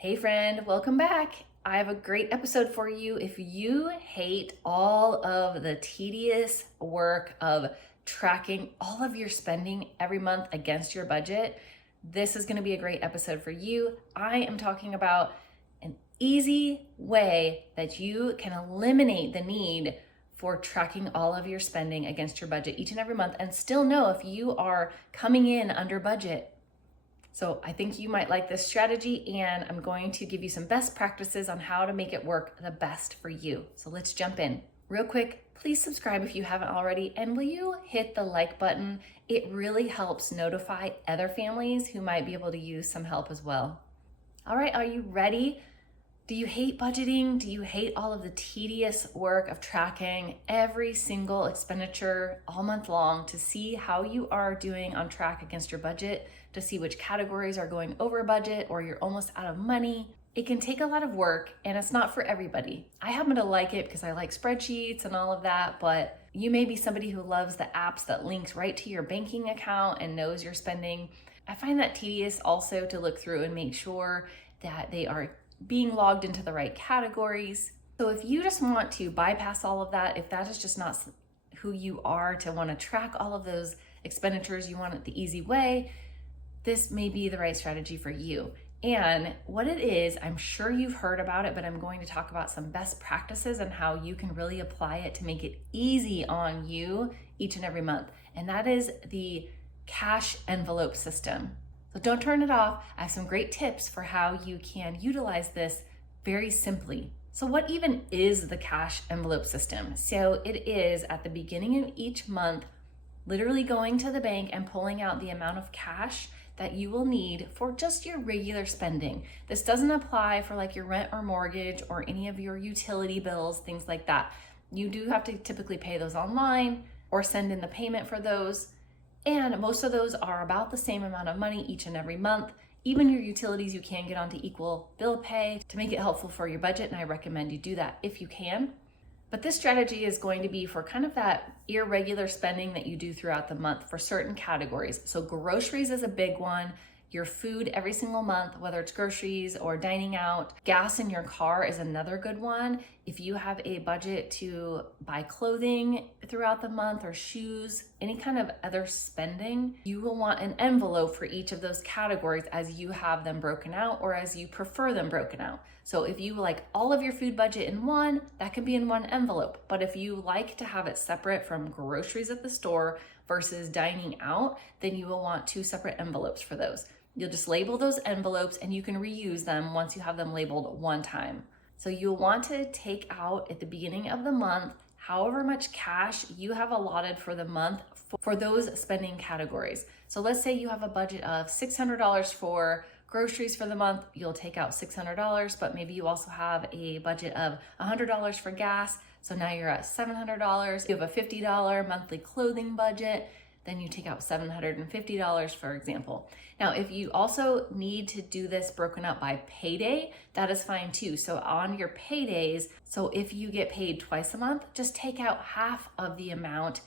Hey friend, welcome back. I have a great episode for you. If you hate all of the tedious work of tracking all of your spending every month against your budget, this is going to be a great episode for you. I am talking about an easy way that you can eliminate the need for tracking all of your spending against your budget each and every month and still know if you are coming in under budget. So I think you might like this strategy, and I'm going to give you some best practices on how to make it work the best for you. So let's jump in. Real quick, please subscribe if you haven't already, and will you hit the like button? It really helps notify other families who might be able to use some help as well. All right, are you ready? Do you hate budgeting? Do you hate all of the tedious work of tracking every single expenditure all month long to see how you are doing on track against your budget, to see which categories are going over budget or you're almost out of money? It can take a lot of work and it's not for everybody. I happen to like it because I like spreadsheets and all of that, but you may be somebody who loves the apps that links right to your banking account and knows your spending. I find that tedious also to look through and make sure that they are being logged into the right categories. So if you just want to bypass all of that, if that is just not who you are, to want to track all of those expenditures, you want it the easy way, this may be the right strategy for you. And what it is, I'm sure you've heard about it, but I'm going to talk about some best practices and how you can really apply it to make it easy on you each and every month. And that is the cash envelope system. So don't turn it off. I have some great tips for how you can utilize this very simply. So what even is the cash envelope system? So it is at the beginning of each month, literally going to the bank and pulling out the amount of cash that you will need for just your regular spending. This doesn't apply for like your rent or mortgage or any of your utility bills, things like that. You do have to typically pay those online or send in the payment for those. And most of those are about the same amount of money each and every month. Even your utilities, you can get onto equal bill pay to make it helpful for your budget, and I recommend you do that if you can. But this strategy is going to be for kind of that irregular spending that you do throughout the month for certain categories. So groceries is a big one. Your food every single month, whether it's groceries or dining out. Gas in your car is another good one. If you have a budget to buy clothing throughout the month or shoes, any kind of other spending, you will want an envelope for each of those categories as you have them broken out or as you prefer them broken out. So if you like all of your food budget in one, that can be in one envelope. But if you like to have it separate from groceries at the store versus dining out, then you will want two separate envelopes for those. You'll just label those envelopes and you can reuse them once you have them labeled one time. So you'll want to take out at the beginning of the month however much cash you have allotted for the month for those spending categories. So let's say you have a budget of $600 for groceries for the month. You'll take out $600, but maybe you also have a budget of $100 for gas. So now you're at $700. You have a $50 monthly clothing budget. Then you take out $750, for example. Now, if you also need to do this broken up by payday, that is fine too. So on your paydays, so if you get paid twice a month, just take out half of the amount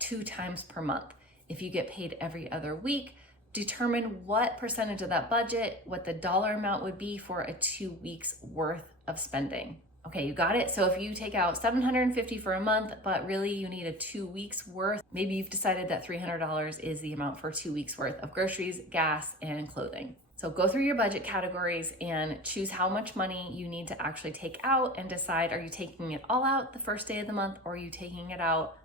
2 times per month. If you get paid every other week, determine what percentage of that budget, what the dollar amount would be for a 2 weeks worth of spending. Okay, you got it? So if you take out $750 for a month, but really you need a 2 weeks worth, maybe you've decided that $300 is the amount for 2 weeks worth of groceries, gas, and clothing. So go through your budget categories and choose how much money you need to actually take out and decide, are you taking it all out the first day of the month or are you taking it out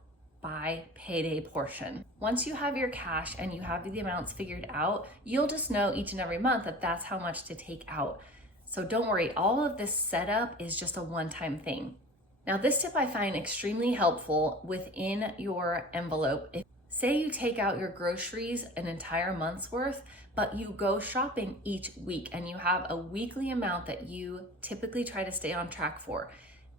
by payday portion? Once you have your cash and you have the amounts figured out, you'll just know each and every month that that's how much to take out. So don't worry, all of this setup is just a one-time thing. Now this tip I find extremely helpful within your envelope. Say you take out your groceries an entire month's worth, but you go shopping each week and you have a weekly amount that you typically try to stay on track for.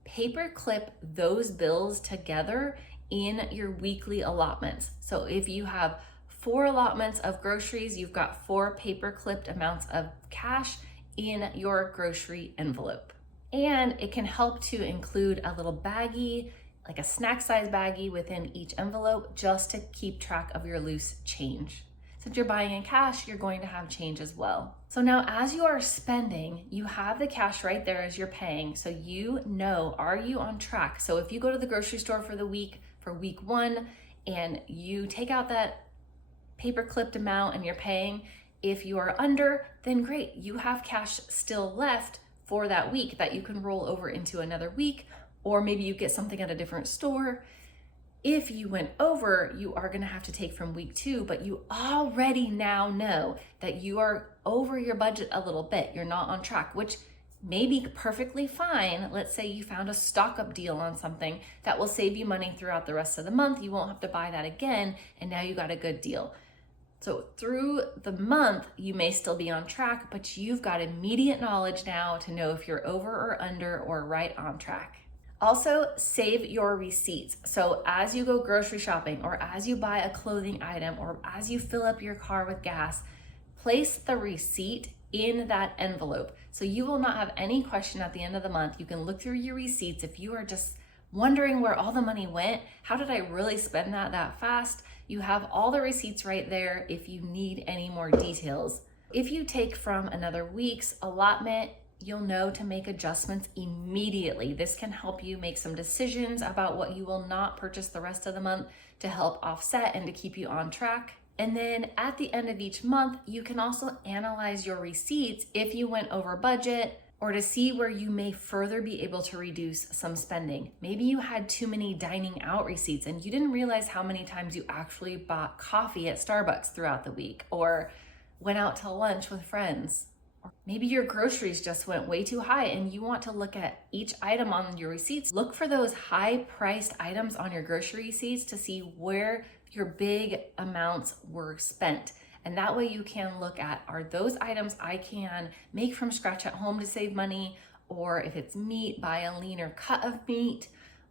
Paper clip those bills together in your weekly allotments. So if you have 4 allotments of groceries, you've got 4 paper clipped amounts of cash in your grocery envelope. And it can help to include a little baggie, like a snack size baggie within each envelope, just to keep track of your loose change. Since you're buying in cash, you're going to have change as well. So now as you are spending, you have the cash right there as you're paying. So you know, are you on track? So if you go to the grocery store for the week, for week 1, and you take out that paper clipped amount and you're paying, if you are under, then great. You have cash still left for that week that you can roll over into another week, or maybe you get something at a different store. If you went over, you are going to have to take from week 2, but you already now know that you are over your budget a little bit. You're not on track, which may be perfectly fine. Let's say you found a stock up deal on something that will save you money throughout the rest of the month. You won't have to buy that again, and now you got a good deal. So through the month, you may still be on track, but you've got immediate knowledge now to know if you're over or under or right on track. Also, save your receipts. So as you go grocery shopping, or as you buy a clothing item, or as you fill up your car with gas, place the receipt in that envelope. So you will not have any question at the end of the month. You can look through your receipts. If you are just wondering where all the money went, how did I really spend that fast? You have all the receipts right there if you need any more details. If you take from another week's allotment, you'll know to make adjustments immediately. This can help you make some decisions about what you will not purchase the rest of the month to help offset and to keep you on track. And then at the end of each month, you can also analyze your receipts if you went over budget, or to see where you may further be able to reduce some spending. Maybe you had too many dining out receipts and you didn't realize how many times you actually bought coffee at Starbucks throughout the week, or went out to lunch with friends. Or maybe your groceries just went way too high and you want to look at each item on your receipts. Look for those high priced items on your grocery receipts to see where your big amounts were spent. And that way you can look at, are those items I can make from scratch at home to save money? Or if it's meat, buy a leaner cut of meat,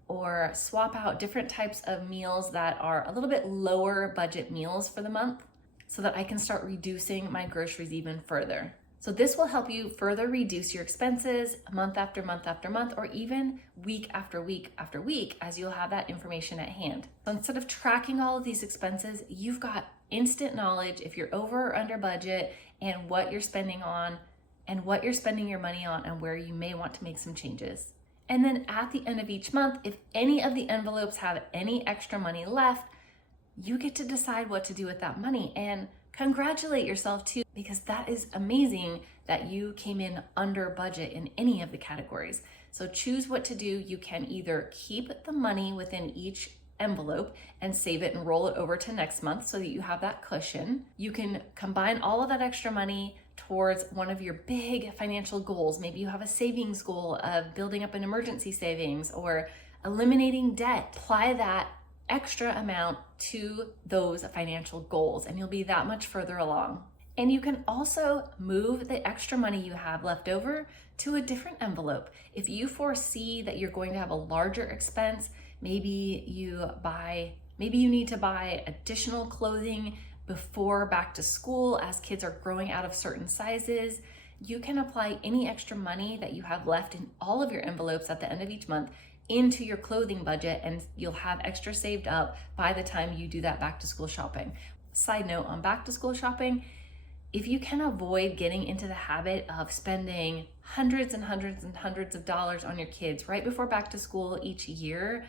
or swap out different types of meals that are a little bit lower budget meals for the month, so that I can start reducing my groceries even further. So this will help you further reduce your expenses month after month after month, or even week after week after week, as you'll have that information at hand. So instead of tracking all of these expenses, you've got instant knowledge if you're over or under budget, and what you're spending on, and what you're spending your money on, and where you may want to make some changes. And then at the end of each month, if any of the envelopes have any extra money left, you get to decide what to do with that money, and congratulate yourself too, because that is amazing that you came in under budget in any of the categories. So choose what to do. You can either keep the money within each envelope and save it and roll it over to next month so that you have that cushion. You can combine all of that extra money towards one of your big financial goals. Maybe you have a savings goal of building up an emergency savings or eliminating debt. Apply that extra amount to those financial goals and you'll be that much further along. And you can also move the extra money you have left over to a different envelope. If you foresee that you're going to have a larger expense, maybe you need to buy additional clothing before back to school as kids are growing out of certain sizes, you can apply any extra money that you have left in all of your envelopes at the end of each month into your clothing budget, and you'll have extra saved up by the time you do that back to school shopping. Side note on back to school shopping, if you can avoid getting into the habit of spending hundreds and hundreds and hundreds of dollars on your kids right before back to school each year,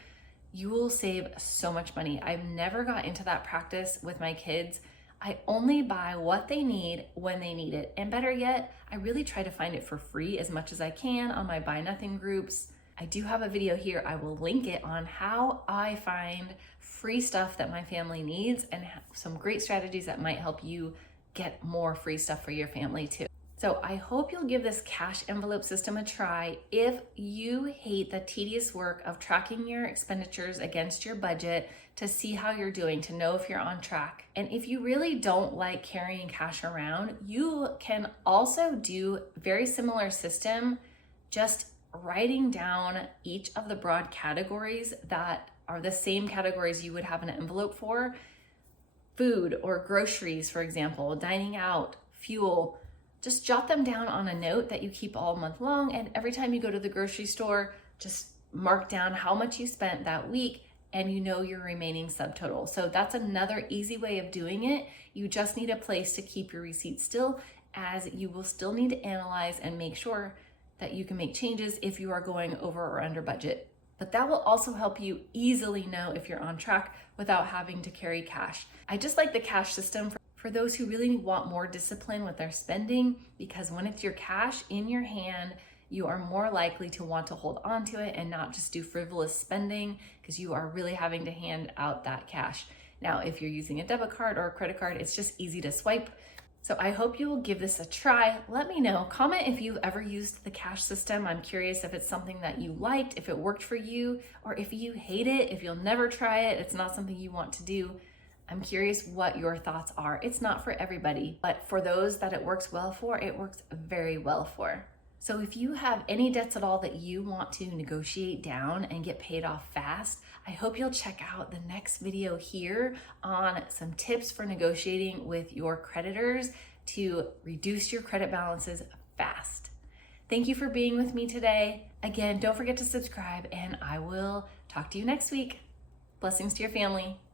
you will save so much money. I've never got into that practice with my kids. I only buy what they need when they need it. And better yet, I really try to find it for free as much as I can on my Buy Nothing groups. I do have a video here. I will link it on how I find free stuff that my family needs and some great strategies that might help you get more free stuff for your family too. So I hope you'll give this cash envelope system a try. If you hate the tedious work of tracking your expenditures against your budget to see how you're doing, to know if you're on track. And if you really don't like carrying cash around, you can also do a very similar system, just writing down each of the broad categories that are the same categories you would have an envelope for. Food or groceries, for example, dining out, fuel. Just jot them down on a note that you keep all month long, and every time you go to the grocery store, just mark down how much you spent that week and you know your remaining subtotal. So that's another easy way of doing it. You just need a place to keep your receipts still, as you will still need to analyze and make sure that you can make changes if you are going over or under budget. But that will also help you easily know if you're on track without having to carry cash. I just like the cash system for those who really want more discipline with their spending, because when it's your cash in your hand, you are more likely to want to hold on to it and not just do frivolous spending, because you are really having to hand out that cash. Now, if you're using a debit card or a credit card, it's just easy to swipe. So I hope you will give this a try. Let me know. Comment if you've ever used the cash system. I'm curious if it's something that you liked, if it worked for you, or if you hate it, if you'll never try it, it's not something you want to do. I'm curious what your thoughts are. It's not for everybody, but for those that it works well for, it works very well for. So if you have any debts at all that you want to negotiate down and get paid off fast, I hope you'll check out the next video here on some tips for negotiating with your creditors to reduce your credit balances fast. Thank you for being with me today. Again, don't forget to subscribe, and I will talk to you next week. Blessings to your family.